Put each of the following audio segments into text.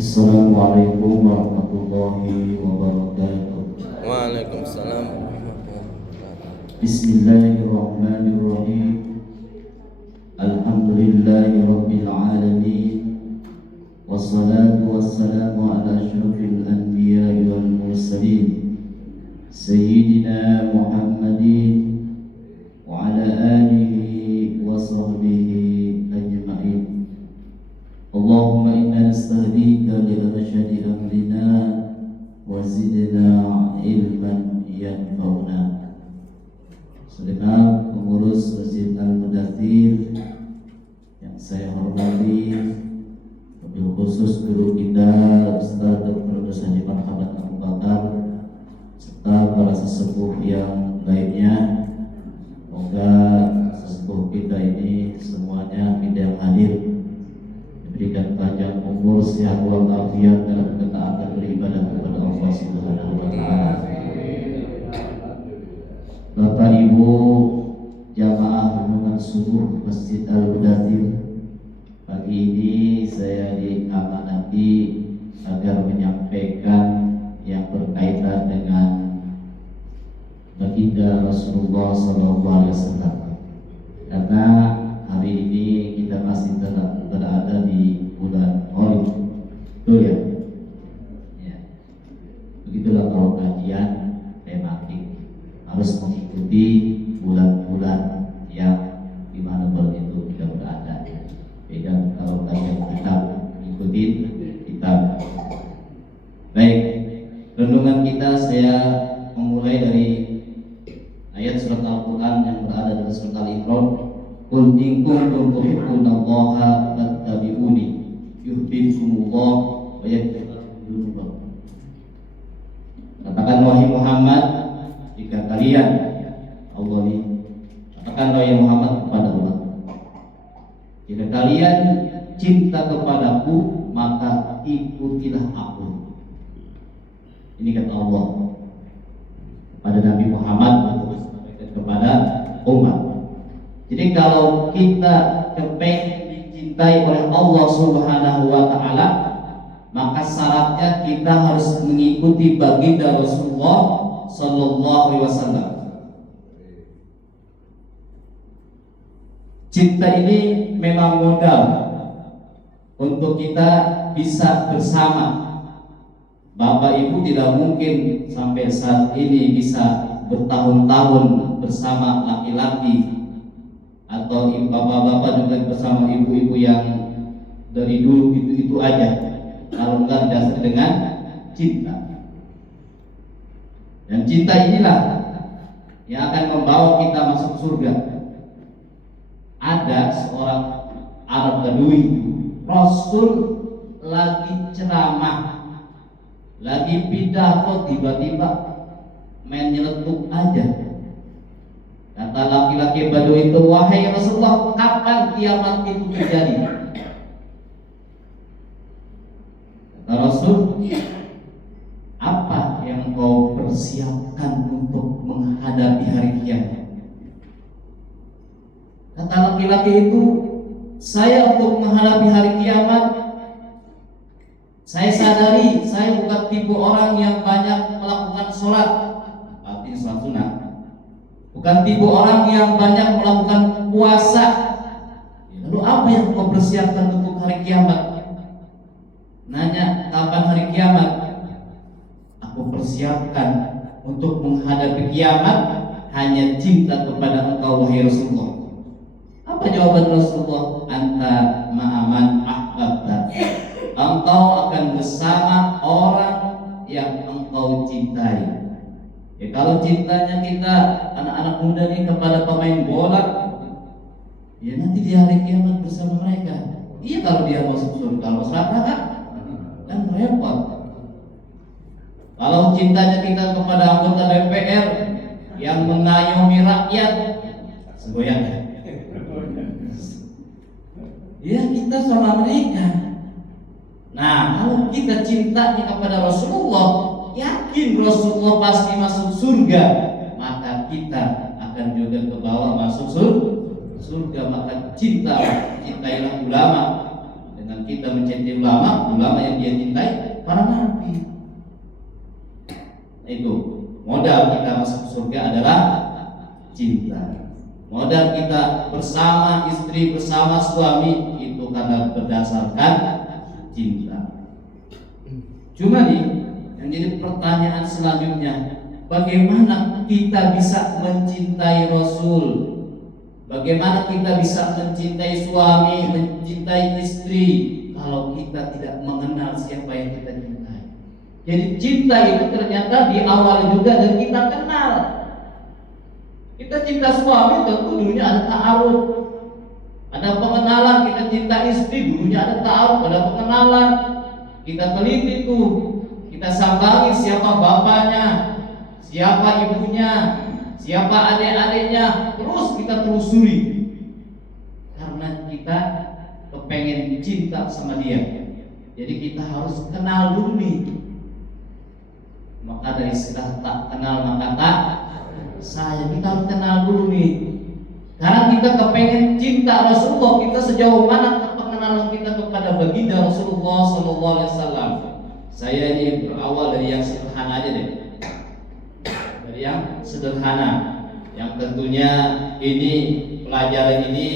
Assalamualaikum warahmatullahi wabarakatuh. Waalaikumsalam warahmatullahi wabarakatuh. Bismillahirrahmanirrahim. Alhamdulillahi rabbil alamin. Wassalatu wassalamu ala asyrafil anbiya'i wal mursalin Sayyidina Muhammadin wa ala alihi wa sahbihi ajma'in. Allahumma inna nastahdika li arsyadi amrina wa zidna ilman yanfa'una. Segenap pengurus Masjid Al-Mudaththir yang saya hormati, wabil khusus guru kita Ustaz Dr. Haji Marhamat Abu Bakar serta para sesepuh yang lainnya. Semoga sesepuh kita ini semuanya kita yang hadir diberikan panjang umur, sehat walafiat dalam ketaatan beribadah kepada Allah Subhanahu wa taala. Bapak Ibu jamaah renungan subuh Masjid Al-Mudaththir, pagi ini saya diamanati agar menyampaikan yang berkaitan dengan baginda Rasulullah SAW. Karena hari ini kita masih berada di bulan Maulid, betul ya? Ya. Begitulah kalau kajian tematik harus mengikuti bulan-bulan yang dimana bulan itu kita berada. Beda kalau kajian kitab mengikuti kitab. Baik, renungan kita saya memulai dari ayat surat Al-Quran yang berada dalam surat Al-Imran. Qul in kuntum tuhibbunallaha fattabi'uni yuhibbukumullah wa yaghfir lakum dzunubakum. Katakan wahai Muhammad, jika kalian katakan wahai Muhammad kepada Allah, jika kalian cinta kepadaku maka ikutilah aku. Ini kata Allah kepada Nabi Muhammad kepada umat. Jadi kalau kita kepengen dicintai oleh Allah Subhanahu wa taala, maka syaratnya kita harus mengikuti baginda Rasulullah sallallahu alaihi wasallam. Cinta ini memang modal untuk kita bisa bersama. Bapak Ibu tidak mungkin sampai saat ini bisa bertahun-tahun bersama laki-laki, atau bapak-bapak juga bersama ibu-ibu yang dari dulu itu aja, kalau enggak dasar dengan cinta. Dan cinta inilah yang akan membawa kita masuk surga. Ada seorang Arab Badui, Rasul lagi ceramah, lagi pidato, tiba-tiba main nyeletuk aja. Kata laki-laki Badui itu, wahai Rasulullah, kapan kiamat itu terjadi? Rasul, apa yang kau persiapkan untuk menghadapi hari kiamat? Kata laki-laki itu, saya untuk menghadapi hari kiamat, saya sadari saya bukan tipe orang yang banyak melakukan sholat, artinya sholat sunnah. Bukan tipe orang yang banyak melakukan puasa. Lalu apa yang kau persiapkan untuk hari kiamat? Nanya, kapan hari kiamat? Aku persiapkan untuk menghadapi kiamat hanya cinta kepada engkau wahai Rasulullah. Apa jawaban Rasulullah? Anta ma'aman ahbabta. Engkau akan bersama orang yang engkau cintai. Ya, kalau cintanya kita anak-anak muda nih kepada pemain bola, ya nanti di hari kiamat bersama mereka. Iya, kalau dia masuk surga, kalau neraka kan repot. Kalau cintanya kita kepada anggota DPR yang mengayomi rakyat, segoyang. Ya, kita sama mereka. Nah, kalau kita cintanya kepada Rasulullah, yakin Rasulullah pasti masuk surga, maka kita akan juga ke bawah masuk surga. Maka cintailah ulama. Dengan kita mencintai ulama yang dia cintai para nabi. Itu modal kita masuk surga adalah cinta. Modal kita bersama istri, bersama suami itu karena berdasarkan cinta. Cuma nih yang jadi pertanyaan selanjutnya, bagaimana kita bisa mencintai Rasul? Bagaimana kita bisa mencintai suami, mencintai istri kalau kita tidak mengenal siapa yang kita cintai? Jadi cinta itu ternyata diawali juga dari kita kenal. Kita cinta suami tentu dulunya ada ta'aruf, ada pengenalan. Kita cinta istri dulunya ada ta'aruf, ada pengenalan. Kita teliti tuh, kita sambangi siapa bapaknya, siapa ibunya, siapa adik-adiknya, terus kita telusuri karena kita kepengen cinta sama dia. Jadi kita harus kenal dulu nih. Maka dari istilah tak kenal maka tak sayang, kita harus kenal dulu nih. Karena kita kepengen cinta Rasulullah, kita sejauh mana pengenalan kita kepada baginda Rasulullah Sallallahu Alaihi Wasallam. Saya ini berawal dari yang sederhana aja deh. Dari yang sederhana, yang tentunya ini pelajaran ini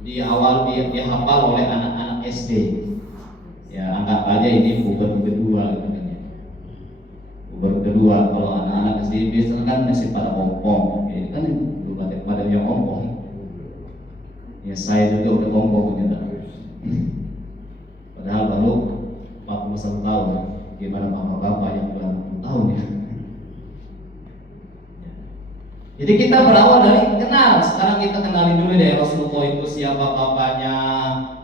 di awal dihafal oleh anak-anak SD. Ya, anggap aja ini puber kedua gitu kan ya. Puber kedua, kalau anak-anak SD biasanya kan masih pada ompong. Ya, ini kan belum pada yang ompong. Ya, saya juga udah ompong ternyata. Padahal baru 41 tahun. Gimana bapak-bapak yang udah 60 tahun ya. Jadi kita berawal dari kenal. Sekarang kita kenalin dulu deh Rasulullah itu siapa bapaknya,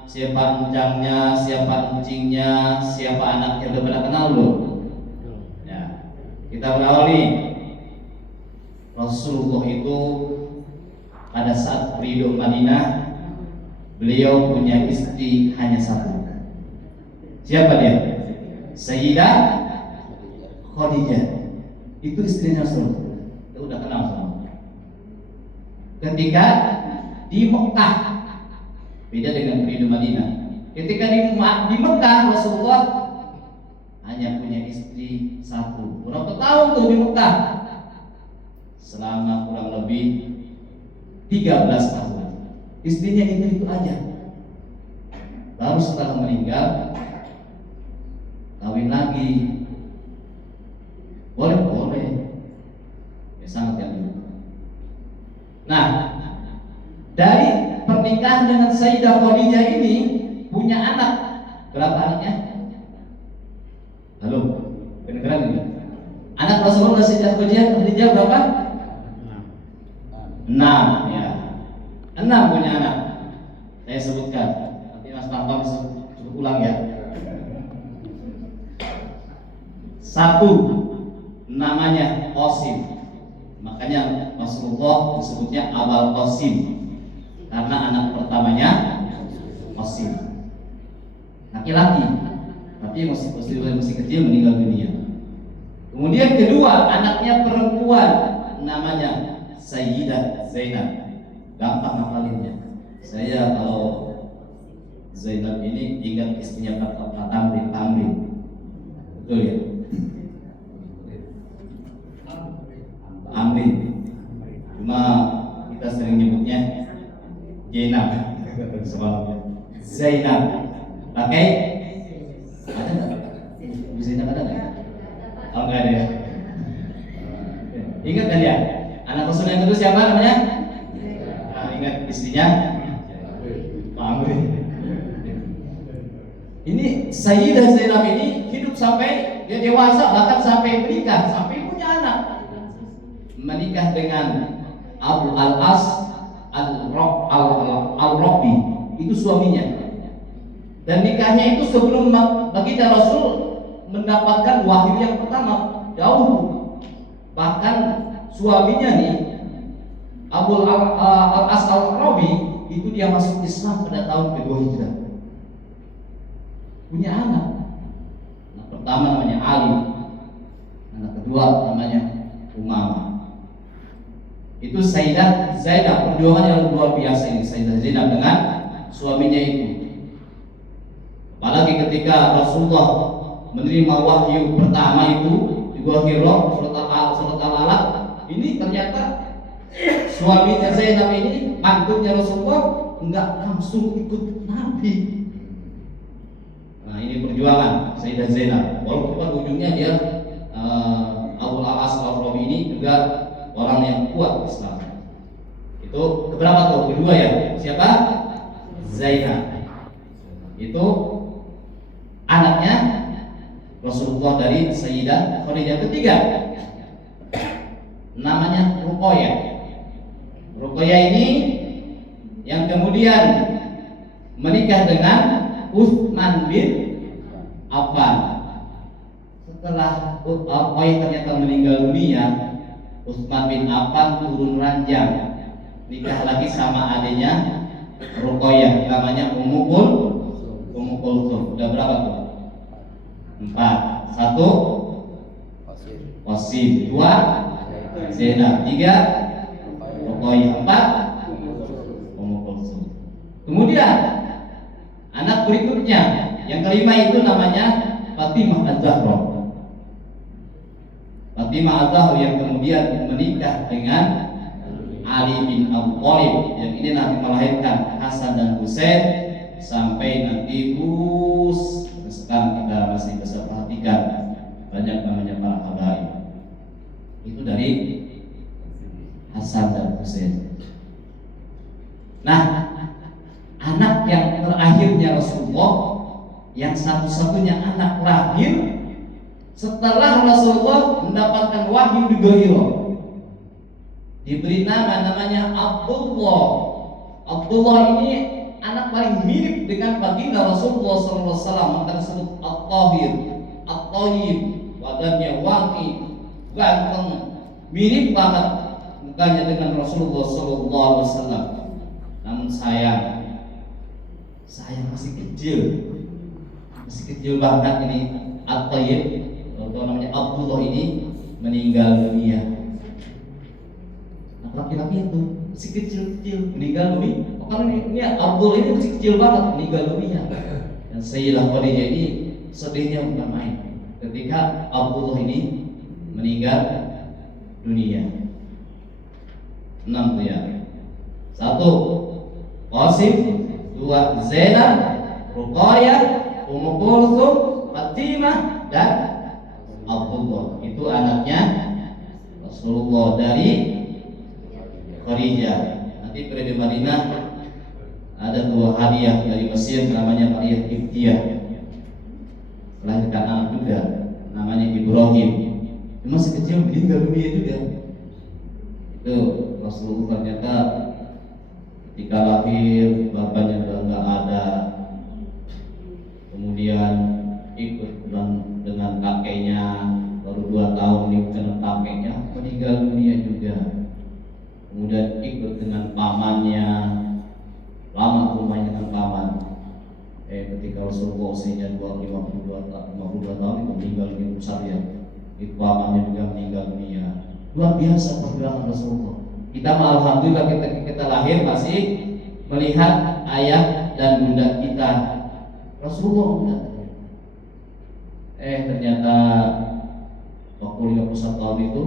siapa encangnya, siapa encingnya, siapa anaknya. Udah pada kenal belum? Ya. Kita berawal nih. Rasulullah itu pada saat periode Madinah, beliau punya istri hanya satu. Siapa dia? Sayyidah Khadijah. Itu istrinya Rasulullah. Kita udah kenal sama. Ketika di Mekah, beda dengan periode Madinah. Ketika di Mekah, Rasulullah hanya punya istri satu. Berapa tahun tuh di Mekah? Selama kurang lebih 13 tahun. Istrinya itu aja. Baru setelah meninggal kawin lagi. Boleh. Ya sangat yang dulu. Nah, dari pernikahan dengan Sayyidah Khadijah ini punya anak. Berapa anaknya? Halo, kedengeran ini? Anak Rasulullah Sayyidah Khadijah berapa? 6 ya. 6 punya anak. Saya sebutkan. Nanti Mas Tampang sebut ulang ya. 1 namanya Qasim. Makanya Rasulullah disebutnya Abul Qasim karena anak pertamanya Qasim, laki-laki. Tapi anaknya masih kecil meninggal dunia. Kemudian kedua, anaknya perempuan namanya Sayyidah Zainab. Gampang hafalinnya. Saya kalau Zainab ini ingat istrinya Pak Tamrin. Betul ya? Amrin. Cuma kita sering nyebutnya Zainab. Zainab. Pakai ada nggak? Ibu Zainab ada nggak? Oh nggak ada ya. Ingat kan ya? Anak Rasul yang kedua siapa namanya? Nah, ingat istrinya Pak Amrin. Ini Sayyidah Zainab ini hidup sampai dia dewasa, bahkan sampai menikah, sampai punya anak. Menikah dengan Abu Al-As Al-Rabi, itu suaminya. Dan nikahnya itu sebelum baginda Rasul mendapatkan wahyu yang pertama, jauh. Bahkan suaminya nih Abu Al-As Al-Rabi itu dia masuk Islam pada tahun kedua Hijrah. Punya anak. Anak pertama namanya Ali, anak kedua namanya Umamah. Itu Sayyidah Zainab, perjuangan yang luar biasa ini Sayyidah Zainab dengan suaminya itu. Apalagi ketika Rasulullah menerima wahyu pertama itu di Gua Hira, surat Al-Alaq, ini ternyata suaminya Zainab ini, mantunya Rasulullah, enggak langsung ikut Nabi. Nah, ini perjuangan Sayyidah Zainab. Walaupun pada ujungnya dia Abu Al-As Al-Rabi ini juga orang yang kuat Islam. Itu keberapa tuh? Kedua ya. Siapa? Zainab. Itu anaknya Rasulullah dari Sayyidah Khadijah. Ketiga, namanya Ruqayyah. Ruqayyah ini yang kemudian menikah dengan Utsman bin Affan. Setelah Ruqayyah ternyata meninggal dunia, Utsman bin Affan turun ranjang, nikah lagi sama adiknya Ruqayyah, namanya Ummu Kulthum. Udah berapa tuh? 4. 1 Qasim, 2 Zainab, 3 Ruqayyah, 4 Ummu Kulthum. Kemudian anak berikutnya yang kelima itu namanya Fatimah Az-Zahra. Fatimah Az-Zahra yang kemudian menikah dengan Ali bin Abi Thalib, yang ini nanti melahirkan Hasan dan Husain sampai nanti terus sekarang kita masih bisa perhatikan banyak namanya para habaib. Itu dari Hasan dan Husain. Nah, anak yang terakhirnya Rasulullah, yang satu-satunya anak lahir setelah Rasulullah mendapatkan wahyu di Gua Hira, diberi namanya Abdullah. Abdullah ini anak paling mirip dengan baginda Rasulullah SAW, maka disebut At-Tahir, At-Tayyib, badannya wangi, ganteng, mirip banget mukanya dengan Rasulullah SAW. Namun sayang masih kecil banget ini At-Tayyib, atau namanya Abdullah ini meninggal dunia. Laki-laki itu masih kecil meninggal dunia. Karena ini Abdullah ini masih kecil banget meninggal dunia. Dan Sayyidah Khadijah ini sedihnya bukan main ketika Abdullah ini meninggal dunia. 6 tuh ya. 1 Qasim, 2 Zainab, Ruqayyah, Ummu Kulthum, Fatimah, dan Abdullah. Itu anaknya Rasulullah dari Khadijah. Nanti pada Madinah ada 2 hadiah dari Mesir, namanya Maria Qibtiyah, melahirkan anak juga namanya Ibrahim. Masih kecil meninggal dunia juga. Itu Rasulullah ternyata ketika lahir bapaknya sudah nggak ada, kemudian ikut dengan kakeknya, baru 2 tahun ikut dengan kakeknya, meninggal dunia juga. Kemudian ikut dengan pamannya, lama rumahnya dengan paman. Ketika Rasulullah usianya 52 tahun itu meninggal di pusat ya. Itu pamannya juga meninggal dunia. Luar biasa perjuangan Rasulullah. Kita alhamdulillah kita lahir masih melihat ayah dan bunda kita. Rasulullah enggak. Ternyata waktu 51 tahun itu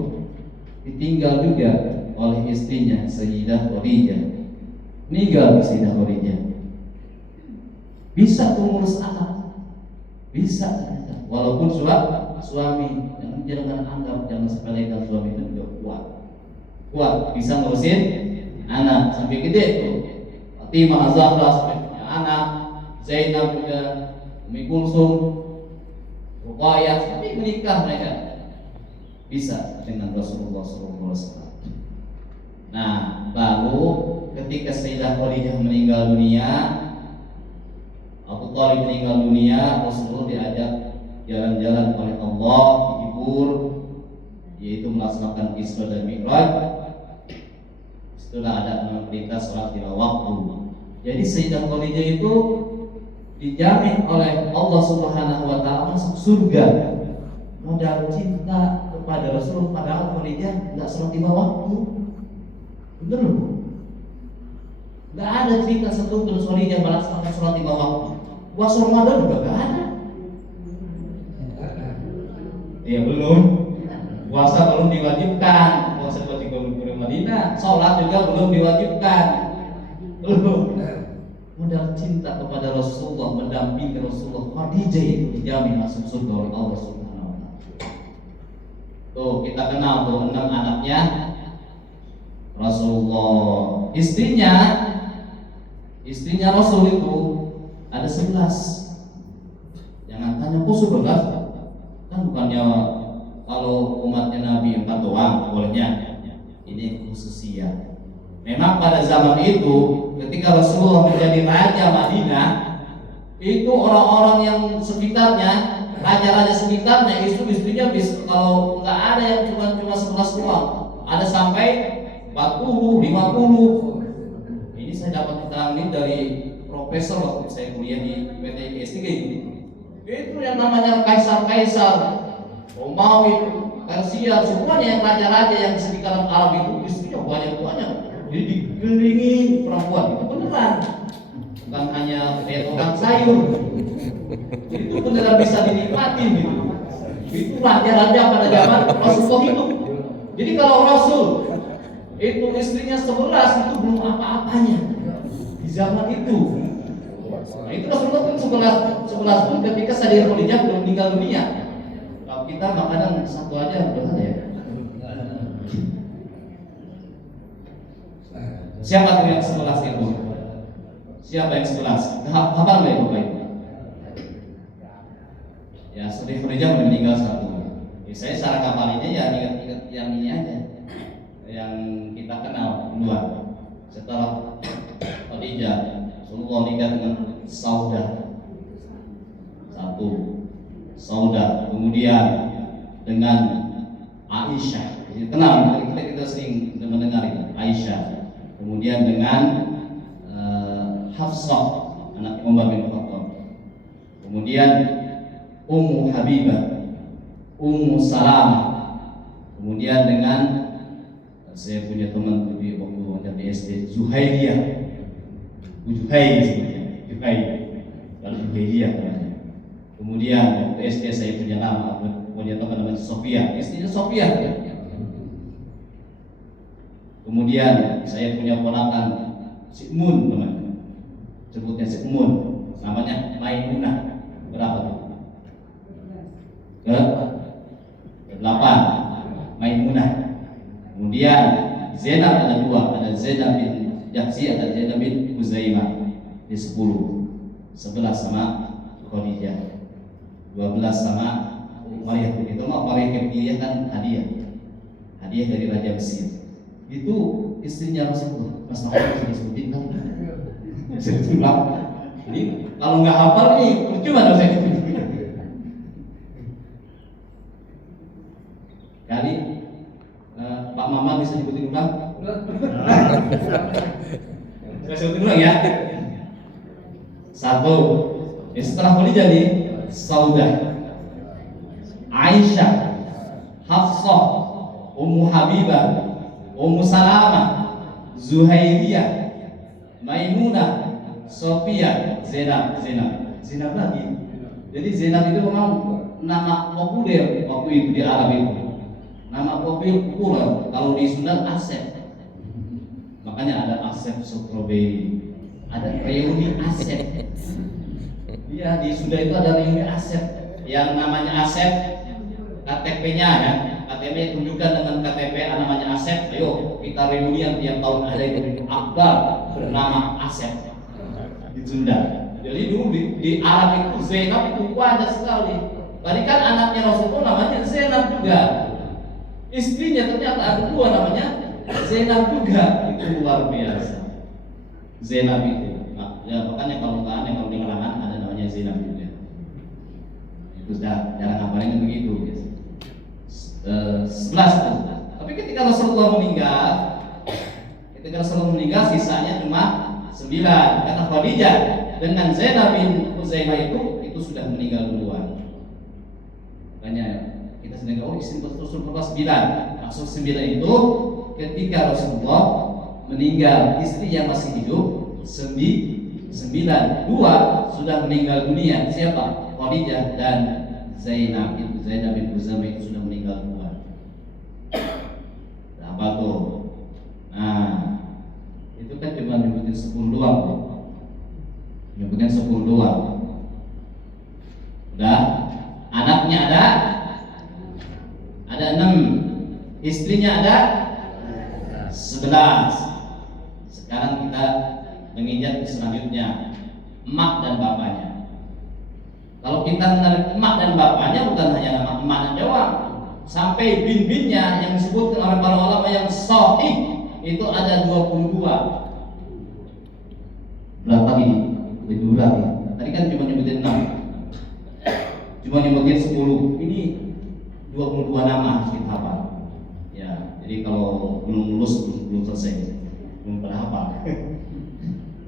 ditinggal juga oleh istrinya Sayyidah Khadijah. Meninggal Sayyidah Khadijah. Bisa tuh ngurus anak, bisa ternyata. Walaupun suami, jangan anggap, jangan sepelekan suami itu juga kuat, bisa ngurusin anak sampai gede tuh. Fatimah Az-Zahra sampai punya anak, Zainab juga, Umi Kulsum, Ruqayyah sampai menikah mereka bisa dengan Rasulullah SAW. Nah, baru ketika Sayyidah Khadijah meninggal dunia, Abu Thalib meninggal dunia, Rasulullah diajak jalan-jalan oleh Allah, dihibur, yaitu melaksanakan Isra dan Mi'raj. Setelah ada perintah sholat 5 waktu. Jadi Sayyidah Khadijah itu dijamin oleh Allah Subhanahu wa taala masuk surga. Modal cinta kepada Rasul, padahal Khadijah enggak sholat 5 waktu. Benar loh. Enggak ada cerita satu pun Khadijah melaksanakan sholat 5 waktu. Puasa Ramadan juga enggak ada. Ya belum. Puasa belum diwajibkan. Puasa di Madinah, sholat juga belum diwajibkan. Belum. Modal cinta kepada Rasulullah, mendampingi Rasulullah, Khadijah itu dijamin masuk surga oleh Allah Subhanahu wa taala. Tuh, kita kenal tuh 6 anaknya Rasulullah. Istrinya Rasul itu ada 11. Jangan tanya kok 11. Kan bukannya kalau umatnya Nabi 4 doang bolehnya. Ini khususnya. Memang pada zaman itu ketika Rasulullah menjadi raja Madinah, itu orang-orang yang sekitarnya, raja-raja sekitarnya, istrinya bisa, kalau nggak ada yang cuma 11 doang, ada sampai 40, 50. Ini saya dapat keterangan ini dari profesor waktu saya kuliah di PTIGS 3 itu. Itu yang namanya kaisar-kaisar, Romawi, Persia, semuanya yang raja-raja yang di sekitaran Arab itu istrinya banyak-banyak. Jadi dikelilingi perempuan itu beneran, bukan hanya kayak tukang sayur. Jadi itu beneran bisa dinikmatin gitu. Itu raja-raja pada zaman Rasulullah hidup. Jadi kalau Rasul itu istrinya 11 itu belum apa-apanya di zaman itu. Nah itu Rasulullah pun 11 pun ketika Sayyidah Khadijah belum meninggal dunia. Kalau kita makanan satu aja benar ya. Siapa tuh yang 11 itu? Siapa yang 11? Hafal nggak ya Bapak Ibu? Ya, Sayyidah Khadijah meninggal satu. Ya, saya secara kafalinnya ya ingat yang ini aja, yang kita kenal dua. Setelah Khadijah, Rasulullah nikah dengan Saudah, satu. Saudah, kemudian dengan Aisyah. Kenal, kita sering mendengar itu Aisyah. Kemudian dengan Hafsah, anak Umar bin Khattab. Kemudian Ummu Habibah, Ummu Salamah. Kemudian dengan saya punya teman di waktu di SD, Zuhairiyah, Zuhairiyah. Kemudian waktu SD saya punya teman namanya Sofia, istrinya Sofia. Kemudian saya punya ponakan si Mun, teman, sebutnya si Mun, namanya Maimunah. Berapa tuh? Ke-8 Maimunah. Kemudian Zainab ada 2, ada Zainab bin Jahsi, ada Zainab bin Huzaimah. Di 10, 11 sama Khadijah, 12 sama Maryam. Itu mah Maryam kan hadiah dari Raja Mesir. Itu istrinya Rasulullah. Mas Muhammad sudah sebutin kan? Saya bilang, ini kalau nggak hafal nih percuma dong saya. Kali Pak Mama bisa nyebutin ulang? Saya sebutin ulang ya. 1, Setelah Khadijah nih, Saudah, Aisyah, Hafsah, Ummu Habibah, Ummu Salamah, Zuhairiyah, Maimunah, Sofia, Zainab lagi. Jadi Zainab itu memang nama populer waktu itu di Arab itu. Nama populer kalau di Sunda Asep. Makanya ada Asep Strawberry, ada reuni Asep. Iya, di Sunda itu ada reuni Asep. Yang namanya Asep, KTP-nya ya, KTP tunjukkan dengan KTP namanya Asep. Ayo kita reunian tiap tahun ada itu akbar bernama Asep di Sunda. Jadi dulu di Arab itu Zainab itu banyak sekali. Tadi kan anaknya Rasulullah namanya Zainab juga. Istrinya ternyata ada dua namanya Zainab juga. Itu luar biasa. Zainab itu. Nah, ya makanya kalau nggak aneh kalau di kalangan ada namanya Zainab juga. Itu sudah jarang ngapain begitu. 11 tuh. Tapi ketika Rasulullah meninggal, sisanya cuma 9. Kata Khadijah dengan Zainab bin Huzaimah itu sudah meninggal duluan. Makanya kita sedang istri Rasulullah 9. Maksud 9 itu ketika Rasulullah meninggal, istri yang masih hidup 9. 2 sudah meninggal dunia. Siapa? Khadijah dan Zainab bin Huzaimah itu sudah meninggal duluan. Apa tuh? Nah, itu kan cuma nyebutin 10 doang tuh. Nyebutin 10 doang. Udah. Anaknya ada 6. Istrinya ada 11. Sekarang kita menginjak selanjutnya, emak dan bapaknya. Kalau kita mengenal emak dan bapaknya bukan hanya nama emak doang, sampai bin-binnya yang disebut oleh para ulama yang sahih itu ada 22. Berapa ini? Lebih berapa? Tadi kan cuma nyebutin 6. Cuma nyebutin 10. Ini 22 nama kita hafal. Ya, jadi kalau belum lulus belum selesai. Belum pada hafal.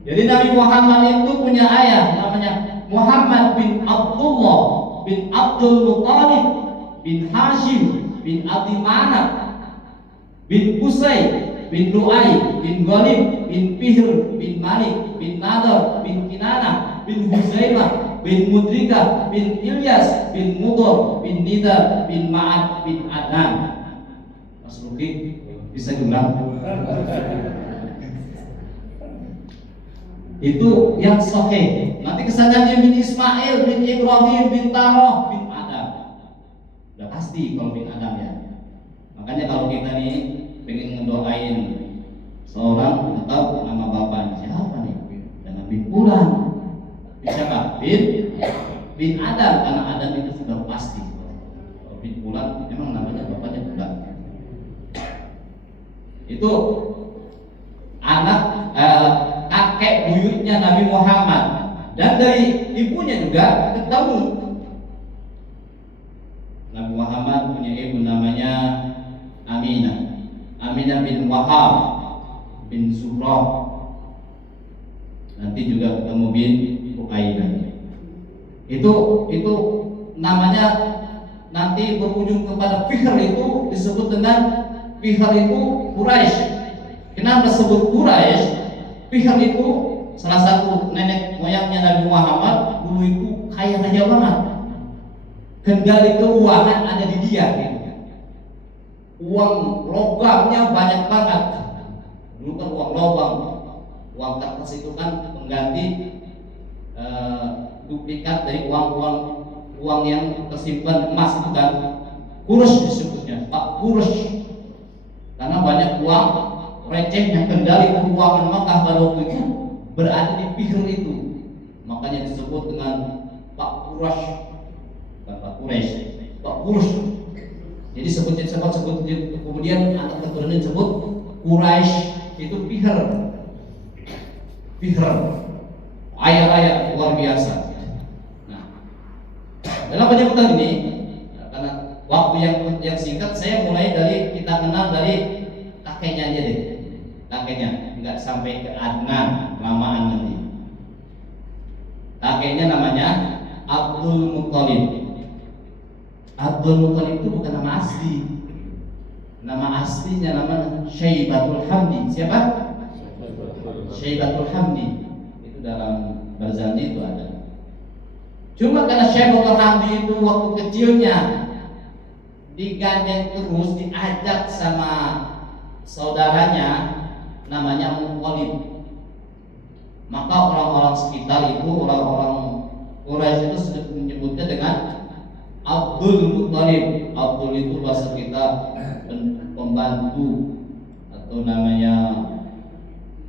Jadi Nabi Muhammad itu punya ayah namanya Muhammad bin Abdullah bin Abdul Muttalib bin Hashim bin Abdi Manaf bin Qusay bin Lu'ay bin Ghalib bin Fihr bin Malik bin Nadar bin Kinanah bin Huzaimah bin Mudrikah bin Ilyas bin Mudor bin Nidar bin Ma'ad bin Adnan. Mas Ruki bisa diulang? Itu yang sahih. Nanti kesannya bin Ismail bin Ibrahim bin Tarah bin Adam. Udah pasti kalau bin Adam ya. Makanya kalau kita nih pengen ngedoain seorang, kita tahu nama bapaknya siapa nih? Jangan bin Fulan. Siapa? Bin Adam, karena Adam itu sudah pasti. Kalau bin Fulan memang namanya bapaknya Fulan. Itu anak kakek buyutnya Nabi Muhammad, dan dari ibunya juga ketemu. Nabi Muhammad punya ibu namanya Aminah bin Wahab bin Zuhrah. Nanti juga ketemu bin Ruqayyah. Itu namanya nanti berujung kepada Fihr, itu disebut dengan Fihr itu Quraisy. Kenapa disebut Quraisy? Fihr itu salah satu nenek moyangnya Nabi Muhammad dulu itu kaya raya banget. Kendali keuangan ada di dia gitu. Uang logamnya banyak banget. Dulu kan uang logam, uang kertas itu kan pengganti duplikat dari uang yang tersimpan emas itu kan. Kurus disebutnya, Pak Kurus. Karena banyak uang receh yang kendali keuangan Makkah pada waktu itu berada di Fihr itu, makanya disebut dengan Pak Quraisy, bukan Pak Quraisy, Pak Quraisy. Jadi sebut kemudian anak keturunan disebut Quraisy, itu Fihr, ayah luar biasa. Nah, dalam penyebutan ini, karena waktu yang singkat, saya mulai dari kita kenal dari kakeknya aja deh. Kakeknya nggak sampai ke Adnan, lamaan nanti. Kakeknya namanya Abdul Muthalib. Abdul Muthalib itu bukan nama asli. Nama aslinya namanya Syaibatul Hamdi. Siapa? Syaibatul Hamdi. Itu dalam Barzanji itu ada. Cuma karena Syaibatul Hamdi itu waktu kecilnya digandeng terus, diajak sama saudaranya namanya Muthalib. Maka orang-orang sekitar itu, orang-orang Quraisy itu sudah menyebutnya dengan Abdul Muthalib. Abdul itu bahasa kita pembantu atau namanya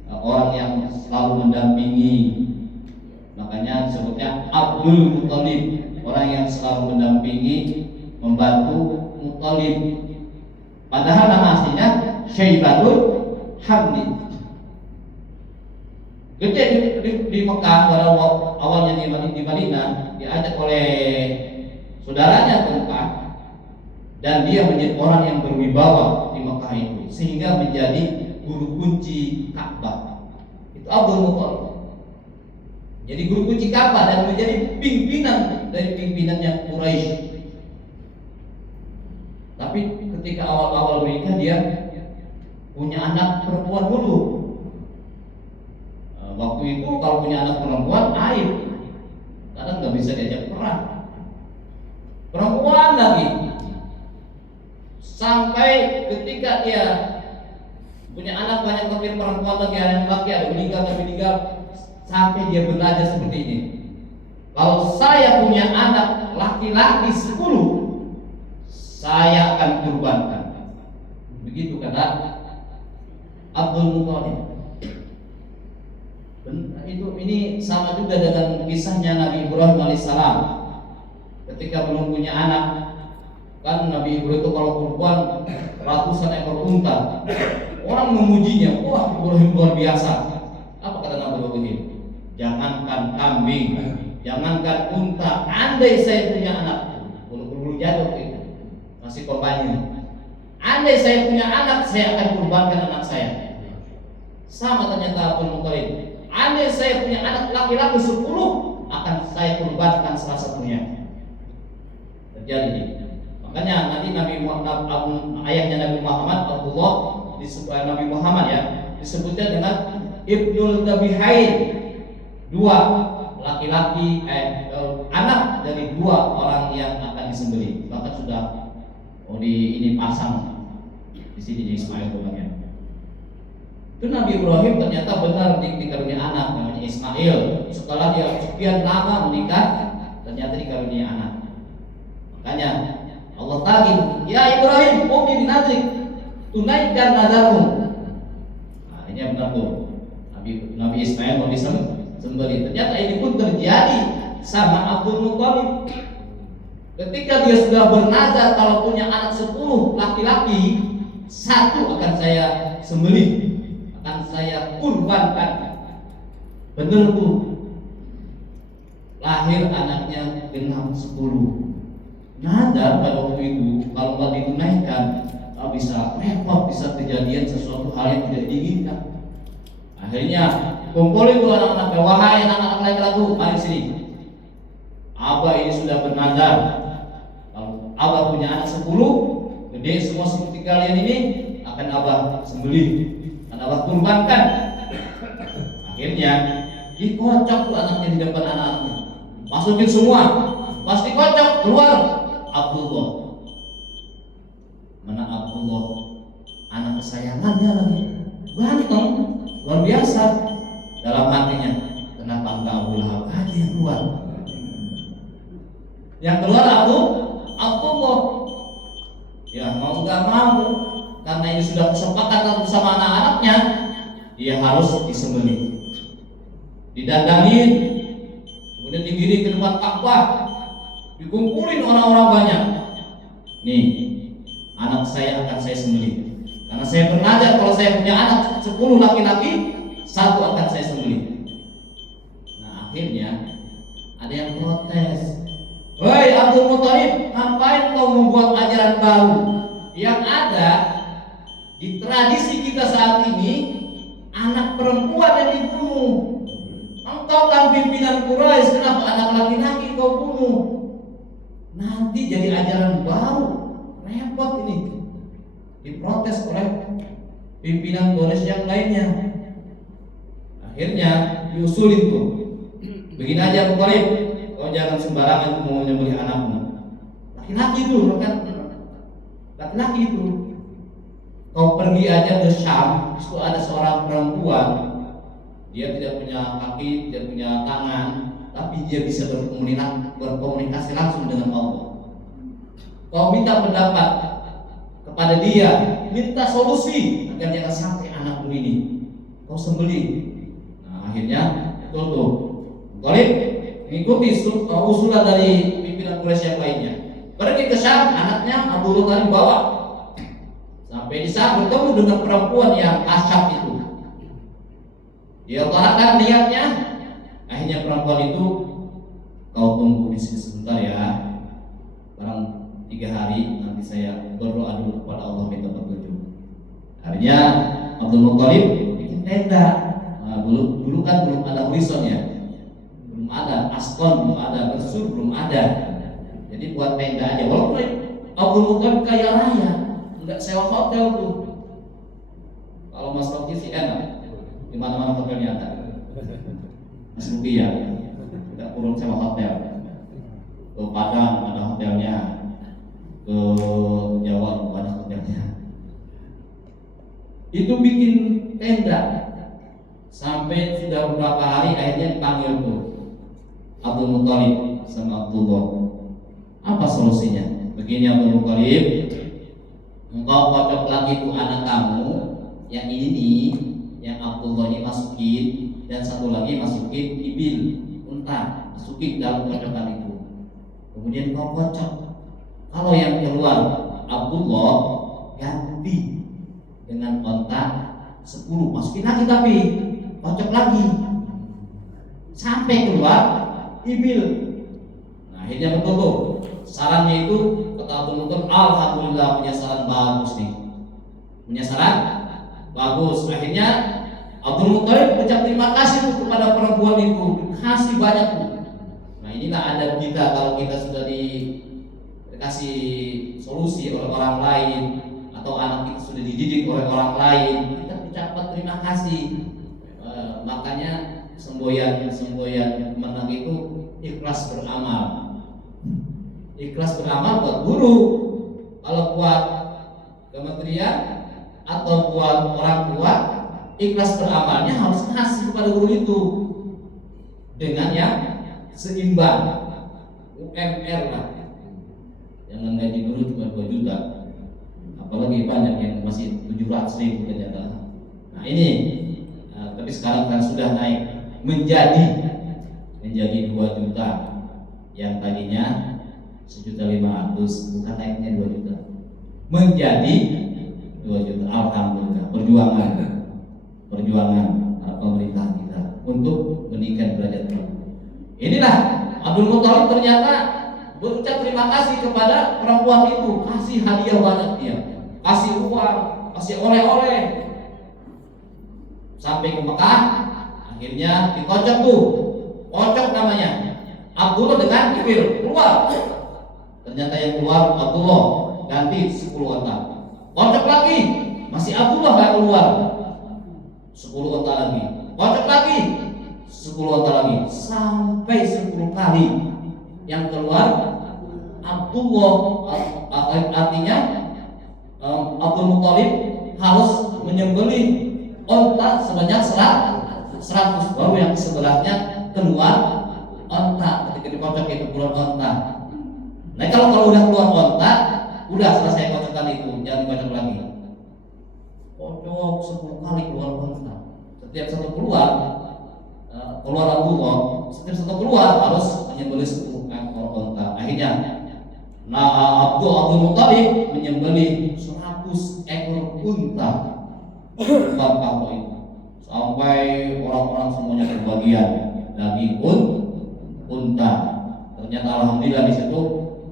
orang yang selalu mendampingi. Makanya disebutnya Abdul Muthalib, orang yang selalu mendampingi, membantu Muthalib. Padahal nama aslinya Syaibatul Hamdi. Gede di Mekah, pada awalnya di Madinah, diajak oleh saudaranya ke Mekah, dan dia menjadi orang yang berwibawa di Mekah itu, sehingga menjadi guru kunci Ka'bah. Itu Abdul Muthalib. Jadi guru kunci Ka'bah dan menjadi pimpinan dari pimpinannya Quraisy. Tapi ketika awal-awal menikah dia punya anak perempuan dulu. Waktu itu kalau punya anak perempuan aib, kadang nggak bisa diajak perang. Perempuan lagi, sampai ketika dia punya anak banyak tapi perempuan lagi, ada yang laki, ada meninggal, sampai dia belajar seperti ini. Kalau saya punya anak laki-laki 10, saya akan kurbankan. Begitu kata Abdul Muthalib. Ini sama juga dengan kisahnya Nabi Ibrahim alaihissalam. Ketika belum punya anak, kan Nabi Ibrahim itu kalau kurban ratusan ekor unta. Orang memujinya, wah Ibrahim luar biasa. Apa kata Nabi Ibrahim? Jangankan kambing, jangankan unta, andai saya punya anak, bulu-bulu jatuh itu masih korbannya. Andai saya punya anak, saya akan kurbankan anak saya. Sama ternyata Abdul Muthalib. Andai saya punya anak laki-laki 10, akan saya kurbankan salah satunya. Terjadi. Makanya nanti Nabi Muhammad, ayahnya Nabi Muhammad, Abdullah, Nabi Muhammad ya, disebutnya dengan Ibnul Dabihain, 2 laki-laki, anak dari 2 orang yang akan disembelih. Bahkan sudah ini pasang di sini Ismail bukannya. Itu Nabi Ibrahim ternyata benar dikaruniai anak namanya Ismail. Setelah dia sekian lama menikah, ternyata dikaruniai anak. Makanya Allah tagih, ya Ibrahim, ufi binadrik, tunaikan nadarmu. Nah, ini yang benar tuh. Nabi Ismail mau disembelih. Ternyata ini pun terjadi sama Abdul Muthalib. Ketika dia sudah bernazar kalau punya anak 10 laki-laki, 1 akan saya sembelih, akan saya kurbankan. Benar tuh. Lahir anaknya genap 10. Nadar pada waktu itu kalau nggak ditunaikan bisa repot, bisa kejadian sesuatu hal yang tidak diinginkan. Akhirnya kumpulin tuh anak-anaknya, wahai anak-anak laki-laki, mari sini. Abah ini sudah bernazar. Kalau Abah punya anak 10, gede semua seperti kalian ini, akan Abah sembelih, akan Abah kurbankan. Akhirnya dikocok tuh anaknya di depan anak-anaknya, masukin semua, pas dikocok keluar Abdullah. Mana Abdullah, anak kesayangannya lagi, ganteng, luar biasa. Dalam hatinya, kenapa enggak Abu Lahab aja yang keluar? Yang keluar Abdullah. Ya mau nggak mau, karena ini sudah kesepakatan bersama anak-anaknya, dia harus disembelih, didandangin, kemudian digiring ke depan Ka'bah, dikumpulin orang-orang banyak. Nih, anak saya akan saya sembelih. Karena saya bernazar kalau saya punya anak 10 laki-laki, 1 akan saya sembelih. Nah akhirnya ada yang protes. Woi Abdul Muthalib, ngapain kau membuat ajaran baru? Yang ada di tradisi kita saat ini, anak perempuan yang dibunuh. engkau kan pimpinan Quraisy, kenapa anak laki-laki kau bunuh? Nanti jadi ajaran baru, repot ini. Diprotes oleh pimpinan Quraisy yang lainnya. Akhirnya diusulin tuh, begini aja Abu Thalib, kau jangan sembarangan mau menyembelih anakmu. Laki-laki itu kan, laki-laki itu. Kau pergi aja ke Syam, itu ada seorang perempuan, dia tidak punya kaki, tidak punya tangan, tapi dia bisa berkomunikasi langsung dengan Allah. Kau minta pendapat kepada dia, minta solusi agar jangan sampai anakmu ini kau sembelih. Nah, akhirnya betul tuh, Thalib mengikuti usulan dari pimpinan Quraisy yang lainnya. Pergi ke Syam, anaknya Abu Thalib bawa. Sampai di sana bertemu dengan perempuan yang asyap itu. Dia utarakan niatnya. Akhirnya perempuan itu, kau tunggu di sini sebentar ya. Barang 3 hari nanti saya berdoa dulu kepada Allah minta petunjuk. Akhirnya Abdul Muthalib bikin tenda. Nah, dulu kan belum ada horizon ya, belum ada askon, belum ada bersur, belum ada. Jadi buat tenda aja. Walaupun Abdul Muthalib kaya raya, nggak sewa hotel tuh. Kalau Mas Rocky sih enak, di mana-mana hotelnya ada. Mas Rocky ya, nggak perlu sewa hotel. Ke Padang ada hotelnya, ke Jawa ada hotelnya. Itu bikin tenda sampai sudah beberapa hari, akhirnya dipanggil tuh Abdul Muthalib sama Abdullah. Apa solusinya? Begini Abdul Muthalib, engkau kocok lagi tuh anak kamu yang ini nih, yang Abdullah ini masukin, dan satu lagi masukin ibil, unta, masukin dalam kocokan itu. Kemudian kau kocok. Kalau yang keluar Abdullah, ganti dengan onta 10, masukin lagi tapi kocok lagi sampai keluar ibil. Nah, akhirnya betul tuh sarannya itu, kata Abdul Muthalib, alhamdulillah punya saran bagus nih, punya saran bagus. Akhirnya Abdul Muthalib ucap terima kasih tuh kepada perempuan itu, kasih banyak tuh. Nah, inilah adab kita kalau kita sudah dikasih solusi oleh orang lain, atau anak kita sudah dididik oleh orang lain, kita ucapkan terima kasih. Makanya semboyan menang itu ikhlas beramal. Ikhlas beramal buat guru. Kalau buat kementerian atau buat orang tua, ikhlas beramalnya harus kasih kepada guru itu dengan yang seimbang. UMR lah. Jangan gaji guru cuma 2 juta. Apalagi banyak yang masih 700.000 ternyata. Nah ini, tapi sekarang kan sudah naik menjadi 2 juta. Yang tadinya 1.500.000, bukan naiknya 2 juta, menjadi 2 juta. Alhamdulillah, perjuangan pemerintah kita untuk meningkatkan derajat guru. Inilah Abdul Muthalib ternyata berucap terima kasih kepada perempuan itu, kasih hadiah banyak dia, kasih uang, kasih oleh-oleh. Sampai ke Mekah, akhirnya dikocok tuh, kocok namanya Abdullah dengan Ibil keluar. Ternyata yang keluar Abdullah, ganti 10 onta. Kocok lagi, masih Abdullah yang keluar, 10 onta lagi. Kocok lagi, 10 onta lagi, sampai 10 kali yang keluar Abdullah. Artinya Abdul Muthalib harus menyembelih onta sebanyak 100, baru yang sebelahnya keluar onta. Ketika dikocok itu keluar onta. Nah kalau udah keluar onta, udah selesai kocokan itu, jangan dikocok lagi. Kocok 10 kali keluar onta. Setiap satu keluar Abdullah, setiap satu keluar harus menyembelih 10 ekor onta. Akhirnya Abdul Muthalib menyembelih 100 ekor unta. Apa itu? Sampai orang-orang semuanya kebagian daging unta. Ternyata alhamdulillah di situ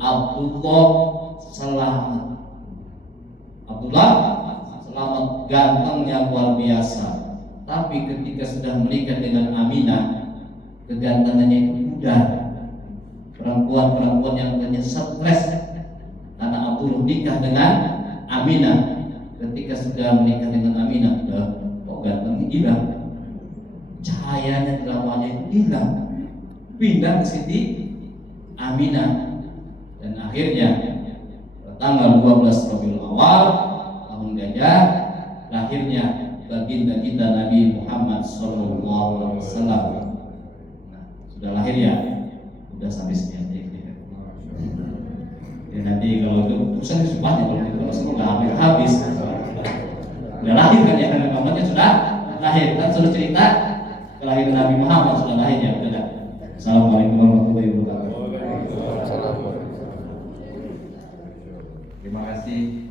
Abdullah selamat. Gantengnya luar biasa. Tapi ketika sudah menikah dengan Aminah, kegantengannya itu mudah. Perempuan-perempuan yang ternyata stres karena Abdullah nikah dengan Aminah, ketika sudah menikah dengan Aminah, kok gantengnya hilang, cahayanya di wajahnya itu hilang, pindah ke Siti Aminah. Dan akhirnya tanggal 12 Rabiul Awal tahun gajah lahirnya baginda kita Nabi Muhammad SAW. Nah, sudah lahir ya, sudah sampai sini aja. Ya, nanti kalau itu urusan semuanya, kalau semua nggak habis, udah lahir kan ya, Nabi Muhammadnya sudah lahir kan, sudah cerita kelahiran Nabi Muhammad sudah lahir ya, udah. Assalamualaikum warahmatullahi wabarakatuh. Assalamualaikum. Terima kasih